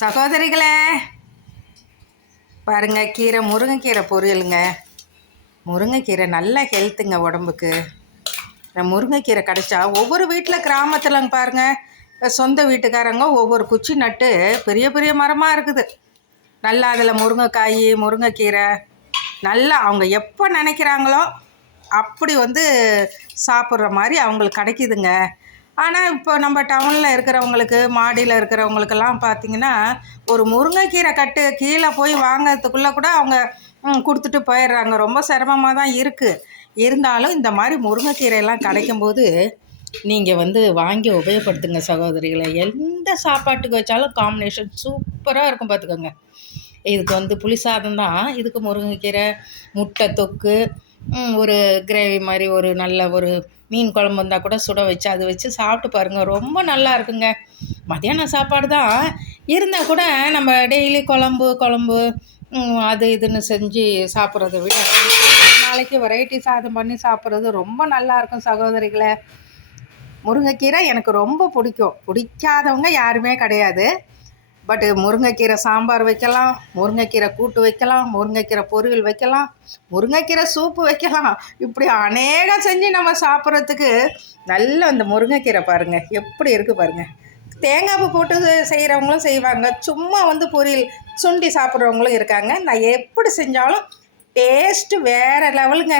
சகோதரிகளே பாருங்க, கீரை முருங்கைக்கீரை பொரியலுங்க. முருங்கைக்கீரை நல்ல ஹெல்த்துங்க உடம்புக்கு. முருங்கைக்கீரை கிடைச்சா ஒவ்வொரு வீட்டில் கிராமத்தில் பாருங்கள், சொந்த வீட்டுக்காரங்க ஒவ்வொரு குச்சி நட்டு பெரிய பெரிய மரமாக இருக்குது. நல்லா அதில் முருங்கைக்காய் முருங்கைக்கீரை நல்லா அவங்க எப்போ நினைக்கிறாங்களோ அப்படி சாப்பிட்ற மாதிரி அவங்களுக்கு கிடைக்குதுங்க. ஆனால் இப்போ நம்ம டவுனில் இருக்கிறவங்களுக்கு, மாடியில் இருக்கிறவங்களுக்கெல்லாம் பார்த்திங்கன்னா, ஒரு முருங்கைக்கீரை கட்டு கீழே போய் வாங்கிறதுக்குள்ளே கூட அவங்க கொடுத்துட்டு போயிடுறாங்க. ரொம்ப சிரமமாக தான் இருக்குது. இருந்தாலும் இந்த மாதிரி முருங்கைக்கீரையெல்லாம் கிடைக்கும்போது நீங்கள் வாங்கி உபயோகப்படுத்துங்க சகோதரிகளை. எந்த சாப்பாட்டுக்கு வச்சாலும் காம்பினேஷன் சூப்பராக இருக்கும் பார்த்துக்கோங்க. இதுக்கு புளி சாதம் தான், இதுக்கு முருங்கைக்கீரை, முட்டை தொக்கு, ஒரு கிரேவி மாதிரி ஒரு நல்ல ஒரு மீன் குழம்பு இருந்தால் கூட சுட வச்சு அது வச்சு சாப்பிட்டு பாருங்கள். ரொம்ப நல்லா இருக்குங்க. மத்தியான சாப்பாடு தான் இருந்தால் கூட நம்ம டெய்லி குழம்பு அது இதுன்னு செஞ்சு சாப்பிட்றத விட நாளைக்கு வெரைட்டி சாதம் பண்ணி சாப்பிட்றது ரொம்ப நல்லாயிருக்கும் சகோதரிகளை. முருங்கைக்கீரை எனக்கு ரொம்ப பிடிக்கும். பிடிக்காதவங்க யாருமே கிடையாது. பட்டு முருங்கைக்கீரை சாம்பார் வைக்கலாம், முருங்கைக்கீரை கூட்டு வைக்கலாம், முருங்கைக்கீரை பொரியல் வைக்கலாம், முருங்கைக்கீரை சூப்பு வைக்கலாம். இப்படி அநேகம் செஞ்சு நம்ம சாப்பிட்றதுக்கு நல்ல அந்த முருங்கைக்கீரை பாருங்கள் எப்படி இருக்குது பாருங்கள். தேங்காய் பூ போட்டு செய்கிறவங்களும் செய்வாங்க, சும்மா பொரியல் சுண்டி சாப்பிட்றவங்களும் இருக்காங்க. நான் எப்படி செஞ்சாலும் டேஸ்ட்டு வேறு லெவலுங்க.